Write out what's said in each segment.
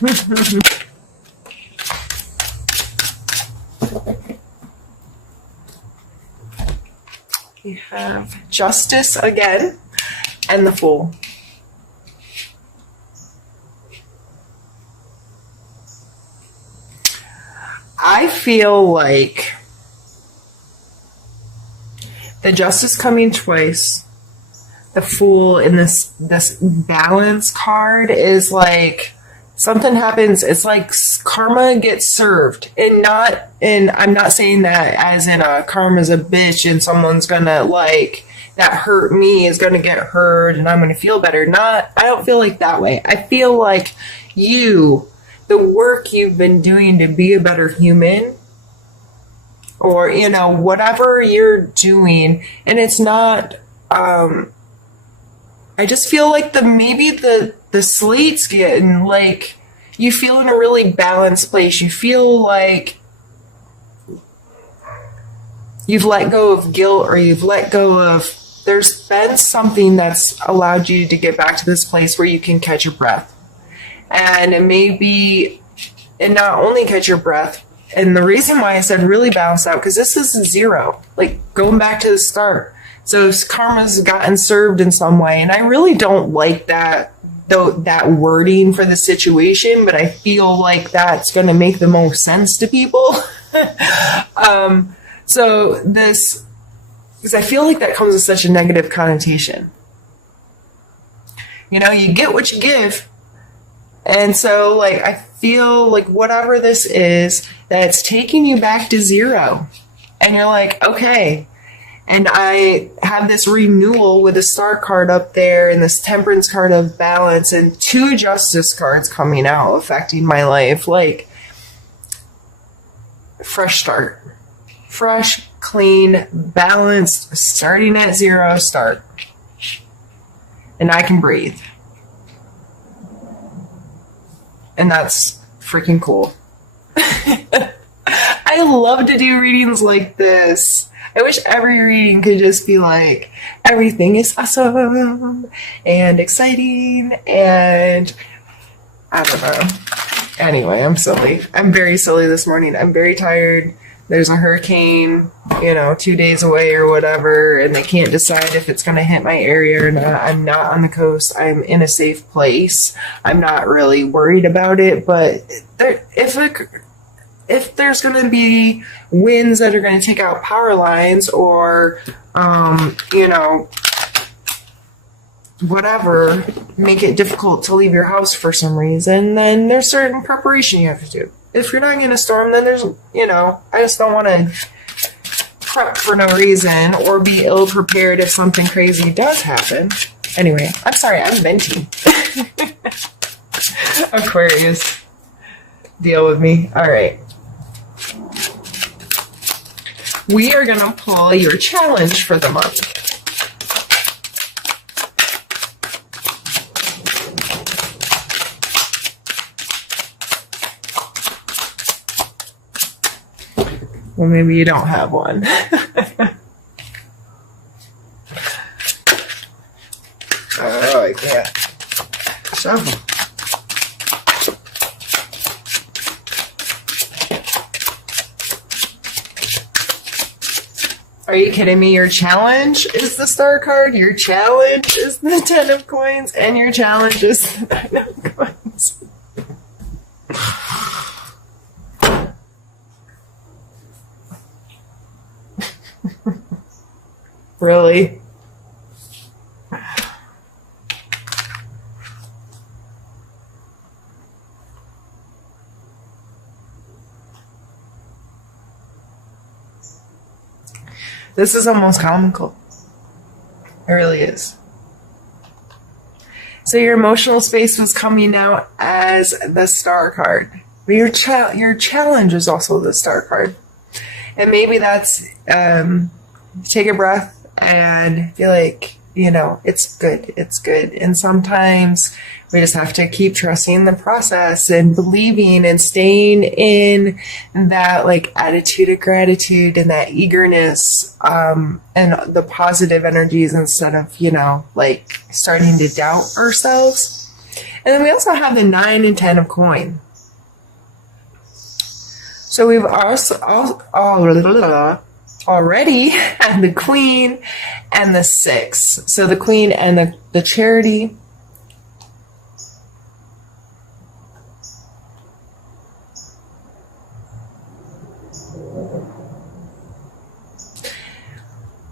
We have Justice again and the Fool. I feel like the Justice coming twice, the Fool in this balance card is like something happens. It's like karma gets served, and I'm not saying that as in karma's a bitch and someone's gonna like that hurt me is gonna get hurt and I'm gonna feel better. I don't feel like that way. I feel like the work you've been doing to be a better human, or whatever you're doing, and it's not. I just feel like maybe the slate's getting like, you feel in a really balanced place. You feel like you've let go of guilt, or you've let go of, there's been something that's allowed you to get back to this place where you can catch your breath. And not only catch your breath, and the reason why I said really balanced out, because this is 0, like going back to the start. So karma's gotten served in some way, and I really don't like that wording for the situation, but I feel like that's going to make the most sense to people. So this, because I feel like that comes with such a negative connotation. You get what you give. And so, like, I feel like whatever this is, that's taking you back to 0. And you're like, okay. And I have this renewal with a Star card up there and this Temperance card of balance and 2 Justice cards coming out affecting my life. Like, fresh start. Fresh, clean, balanced, starting at 0 start. And I can breathe. And that's freaking cool. I love to do readings like this. I wish every reading could just be like, everything is awesome and exciting and I don't know. Anyway, I'm silly. I'm very silly this morning. I'm very tired. There's a hurricane, 2 days away or whatever, and they can't decide if it's going to hit my area or not. I'm not on the coast. I'm in a safe place. I'm not really worried about it, but if there's going to be winds that are going to take out power lines or, whatever, make it difficult to leave your house for some reason, then there's certain preparation you have to do. If you're not going to storm, then there's, I just don't want to prep for no reason or be ill prepared if something crazy does happen. Anyway, I'm sorry, I'm venting. Aquarius, deal with me. All right. We are going to pull your challenge for the month. Well, maybe you don't have one. Oh, I can't. Shuffle. Are you kidding me? Your challenge is the Star card, your challenge is the 10 of coins, and your challenge is the 9 of coins. Really? This is almost comical. It really is. So your emotional space was coming out as the Star card. But your challenge is also the Star card. And maybe that's take a breath and feel like, it's good. It's good. And sometimes we just have to keep trusting the process and believing and staying in that like attitude of gratitude and that eagerness and the positive energies instead of, like starting to doubt ourselves. And then we also have the 9 and 10 of coin. So we've also already had the Queen and the 6. So the Queen and the Charity.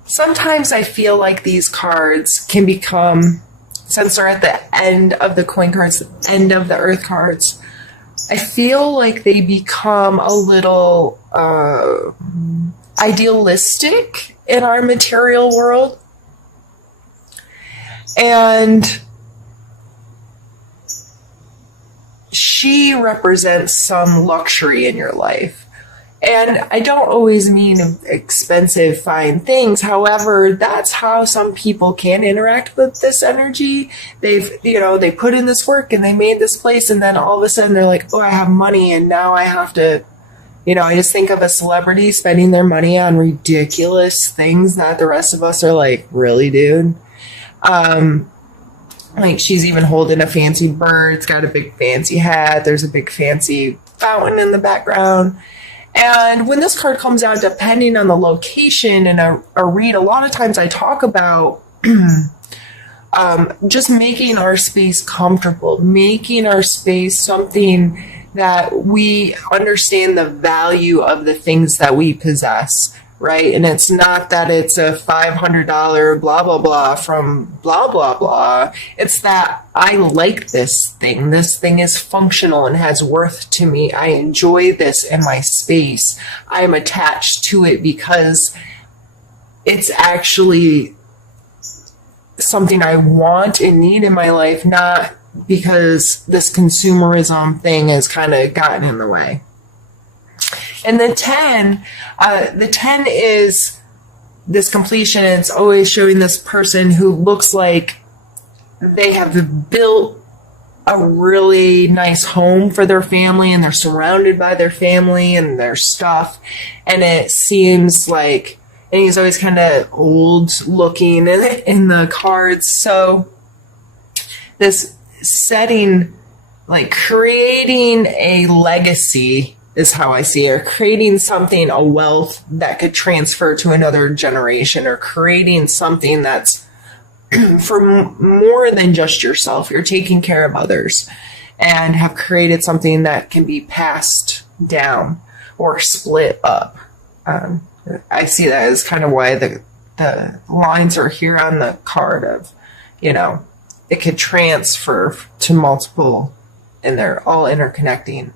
Sometimes I feel like these cards can become, since they're at the end of the coin cards, the end of the earth cards, I feel like they become a little idealistic in our material world. And she represents some luxury in your life. And I don't always mean expensive, fine things. However, that's how some people can interact with this energy. They put in this work and they made this place, and then all of a sudden they're like, oh, I have money, and now I have to, I just think of a celebrity spending their money on ridiculous things that the rest of us are like, really, dude? Like, she's even holding a fancy bird. It's got a big fancy hat. There's a big fancy fountain in the background. And when this card comes out, depending on the location in a read, a lot of times I talk about just making our space comfortable, making our space something that we understand the value of the things that we possess, right? And it's not that it's a $500 blah, blah, blah from blah, blah, blah. It's that I like this thing. This thing is functional and has worth to me. I enjoy this in my space. I'm attached to it because it's actually something I want and need in my life, not because this consumerism thing has kind of gotten in the way. And the 10 is this completion. And it's always showing this person who looks like they have built a really nice home for their family, and they're surrounded by their family and their stuff. And it seems like, and he's always kind of old looking in the cards. So this setting, like creating a legacy is how I see it, or creating something, a wealth that could transfer to another generation, or creating something that's for more than just yourself. You're taking care of others and have created something that can be passed down or split up. I see that as kind of why the lines are here on the card of, it could transfer to multiple, and they're all interconnecting.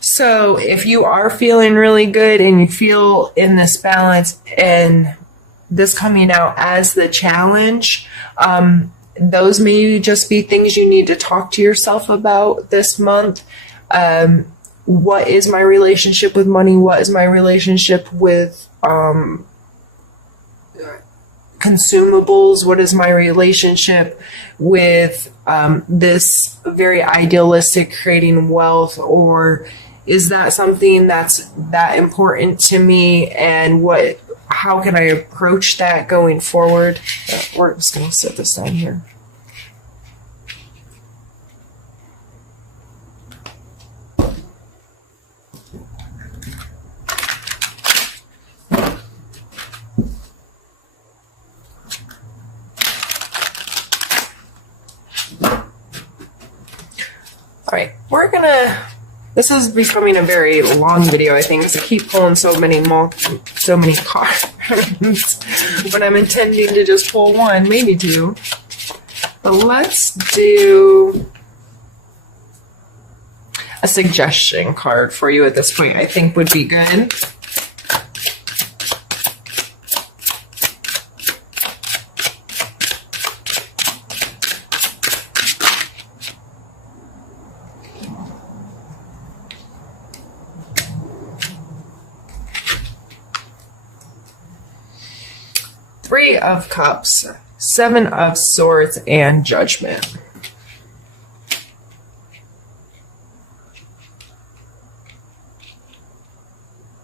So if you are feeling really good and you feel in this balance and this coming out as the challenge, those may just be things you need to talk to yourself about this month. What is my relationship with money? What is my relationship with consumables? What is my relationship with this very idealistic creating wealth? Or is that something that's that important to me? And how can I approach that going forward? We're just going to set this down here. All right, this is becoming a very long video, I think, because I keep pulling so many cards. But I'm intending to just pull one, maybe two. But let's do a suggestion card for you at this point, I think would be good. Three of Cups, Seven of Swords, and Judgment.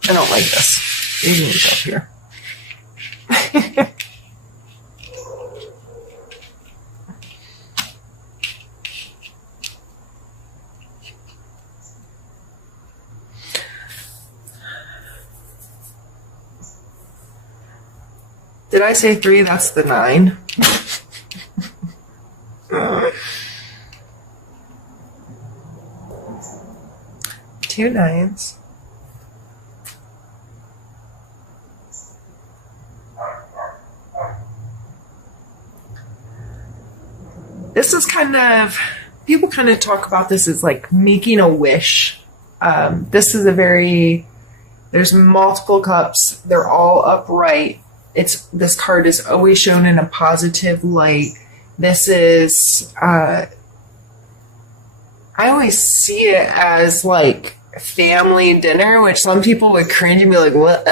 I don't like this. You need up here. Did I say 3? That's the 9. 2 9s. This is kind of, people kind of talk about this as like making a wish. This is there's multiple cups. They're all upright. This card is always shown in a positive light. This is, I always see it as like family dinner, which some people would cringe and be like, what?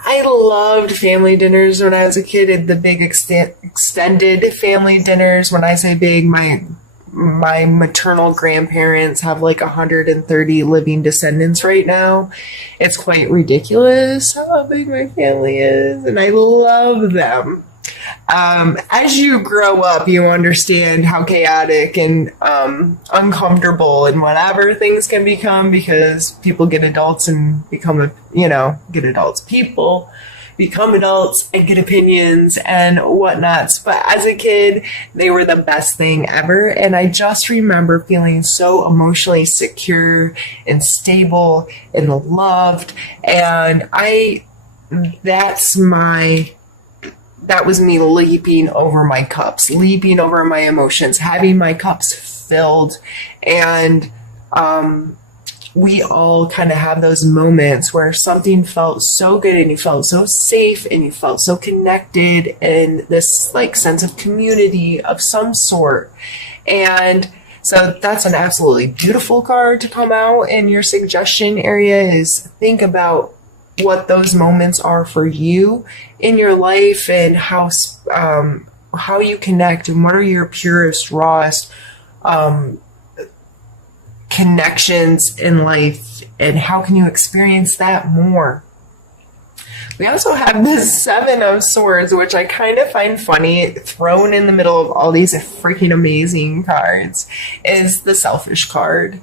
I loved family dinners when I was a kid, the big extended family dinners. When I say big, my maternal grandparents have like 130 living descendants right now. It's quite ridiculous how big my family is, and I love them. As you grow up, you understand how chaotic and uncomfortable and whatever things can become, because people get adults and people become adults and get opinions and whatnots. But as a kid, they were the best thing ever. And I just remember feeling so emotionally secure and stable and loved. And that was me leaping over my cups, leaping over my emotions, having my cups filled. And we all kind of have those moments where something felt so good and you felt so safe and you felt so connected and this like sense of community of some sort. And so that's an absolutely beautiful card to come out in your suggestion area. Is think about what those moments are for you in your life and how you connect and what are your purest, rawest connections in life, and how can you experience that more. We also have the 7 of Swords, which I kind of find funny, thrown in the middle of all these freaking amazing cards, is the Selfish card,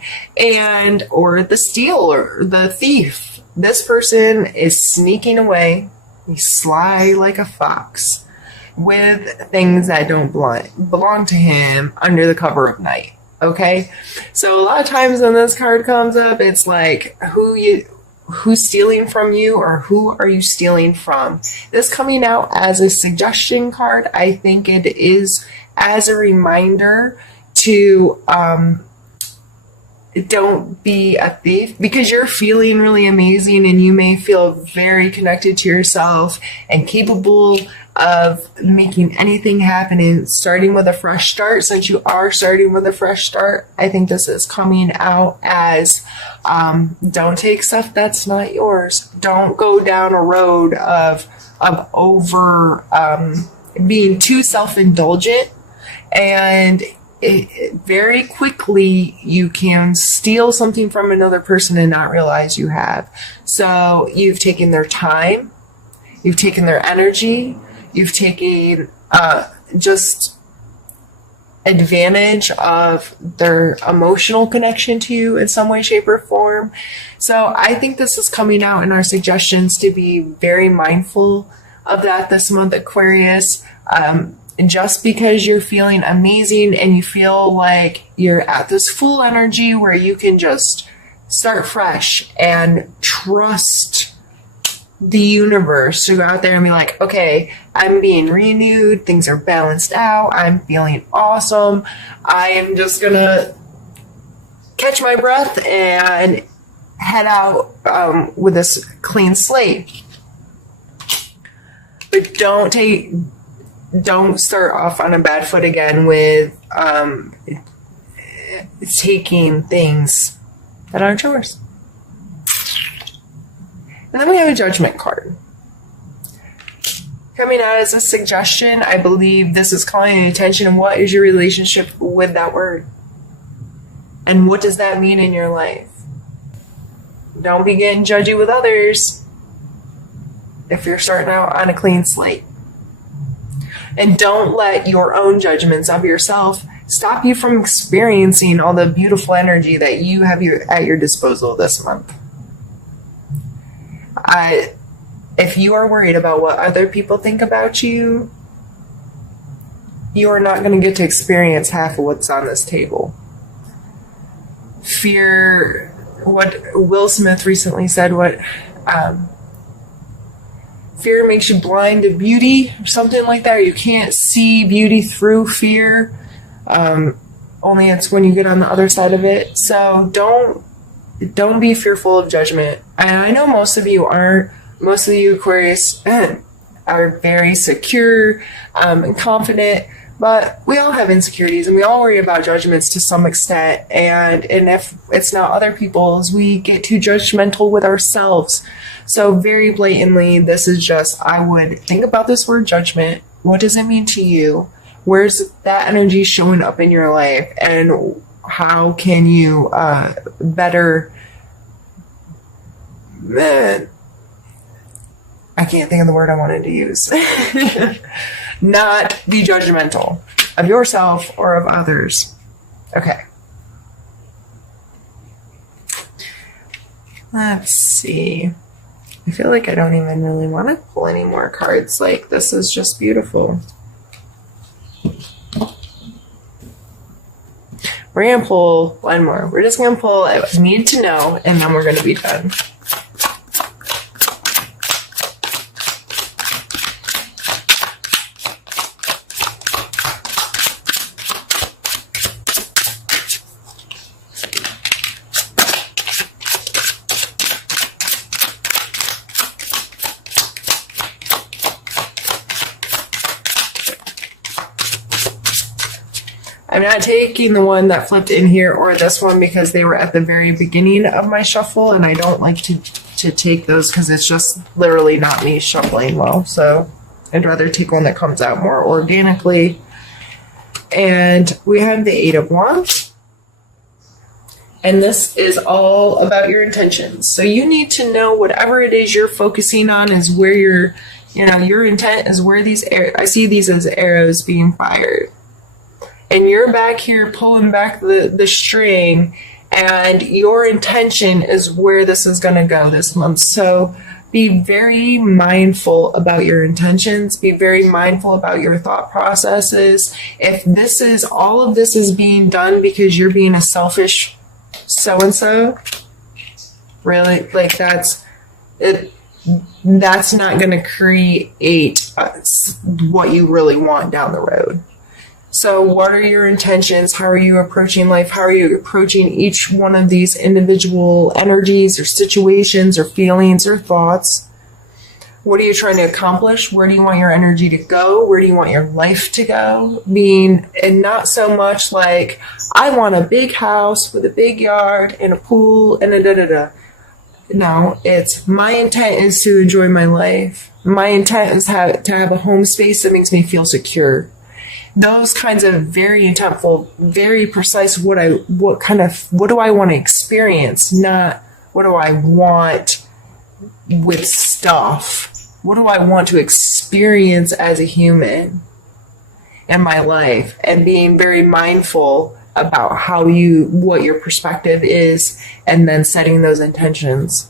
or the Steal, or the Thief. This person is sneaking away. He's sly like a fox with things that don't belong to him under the cover of night. Okay? So a lot of times when this card comes up, it's like, who's stealing from you, or who are you stealing from? This coming out as a suggestion card, I think it is as a reminder to don't be a thief, because you're feeling really amazing and you may feel very connected to yourself and capable of making anything happen and starting with a fresh start. Since you are starting with a fresh start, I think this is coming out as don't take stuff that's not yours. Don't go down a road of over being too self-indulgent, and very quickly you can steal something from another person and not realize you have. So you've taken their time, you've taken their energy, you've taken just advantage of their emotional connection to you in some way, shape, or form. So I think this is coming out in our suggestions to be very mindful of that this month, Aquarius. Just because you're feeling amazing and you feel like you're at this full energy where you can just start fresh and trust the universe to go out there and be like, okay, I'm being renewed, things are balanced out, I'm feeling awesome, I am just gonna catch my breath and head out with this clean slate. But don't start off on a bad foot again with taking things that aren't yours. And then we have a Judgment card. Coming out as a suggestion, I believe this is calling attention to what is your relationship with that word? And what does that mean in your life? Don't be getting judgy with others if you're starting out on a clean slate. And don't let your own judgments of yourself stop you from experiencing all the beautiful energy that you have at your disposal this month. If you are worried about what other people think about you, you are not going to get to experience half of what's on this table. Fear, what Will Smith recently said, fear makes you blind to beauty, or something like that. Or you can't see beauty through fear. Only it's when you get on the other side of it. So don't be fearful of judgment. And I know most of you aren't. Most of you Aquarius are very secure and confident. But we all have insecurities, and we all worry about judgments to some extent. And if it's not other people's, we get too judgmental with ourselves. So very blatantly, this is just, I would think about this word judgment. What does it mean to you? Where's that energy showing up in your life? And how can you better... I can't think of the word I wanted to use. Not be judgmental of yourself or of others. Okay. Let's see. I feel like I don't even really want to pull any more cards. Like, this is just beautiful. We're going to pull one more. We're just going to pull I Need to Know, and then we're going to be done. I'm not taking the one that flipped in here or this one because they were at the very beginning of my shuffle, and I don't like to take those because it's just literally not me shuffling well. So I'd rather take one that comes out more organically. And we have the Eight of Wands. And this is all about your intentions. So you need to know whatever it is you're focusing on is where your intent is, where these I see these as arrows being fired. And you're back here pulling back the string, and your intention is where this is going to go this month. So be very mindful about your intentions. Be very mindful about your thought processes. If all of this is being done because you're being a selfish so-and-so, really, like that's not going to create what you really want down the road. So what are your intentions? How are you approaching life? How are you approaching each one of these individual energies or situations or feelings or thoughts? What are you trying to accomplish? Where do you want your energy to go? Where do you want your life to go? And not so much like, I want a big house with a big yard and a pool and a da-da-da. No, it's my intent is to enjoy my life. My intent is to have a home space that makes me feel secure. Those kinds of very intentful, very precise, what do I want to experience, not what do I want with stuff. What do I want to experience as a human in my life? And being very mindful about what your perspective is, and then setting those intentions.